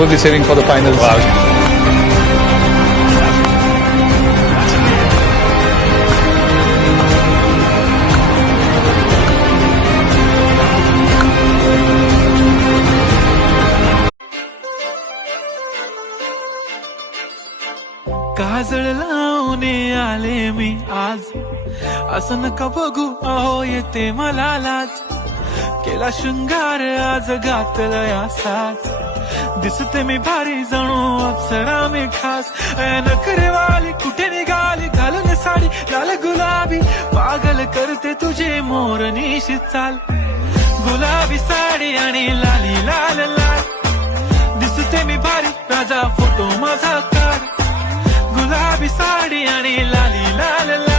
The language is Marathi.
probably saving for the finals. काजळ लावून आले मी आज, असं नका बघू अहो येते मला लाज. केला शृंगार आज घातलाय असाच, दिसते मी भारी जणू अप्सरा मी खास. नखरेवाली कुठे निघाली घालून साडी लाल गुलाबी, पागल करते तुझे मोरनीशी चाल. गुलाबी साडी आणि लाली लाल लाल, दिसते मी भारी राजा फोटो माझा काढ. गुलाबी साडी आणि लाली लाल लाल.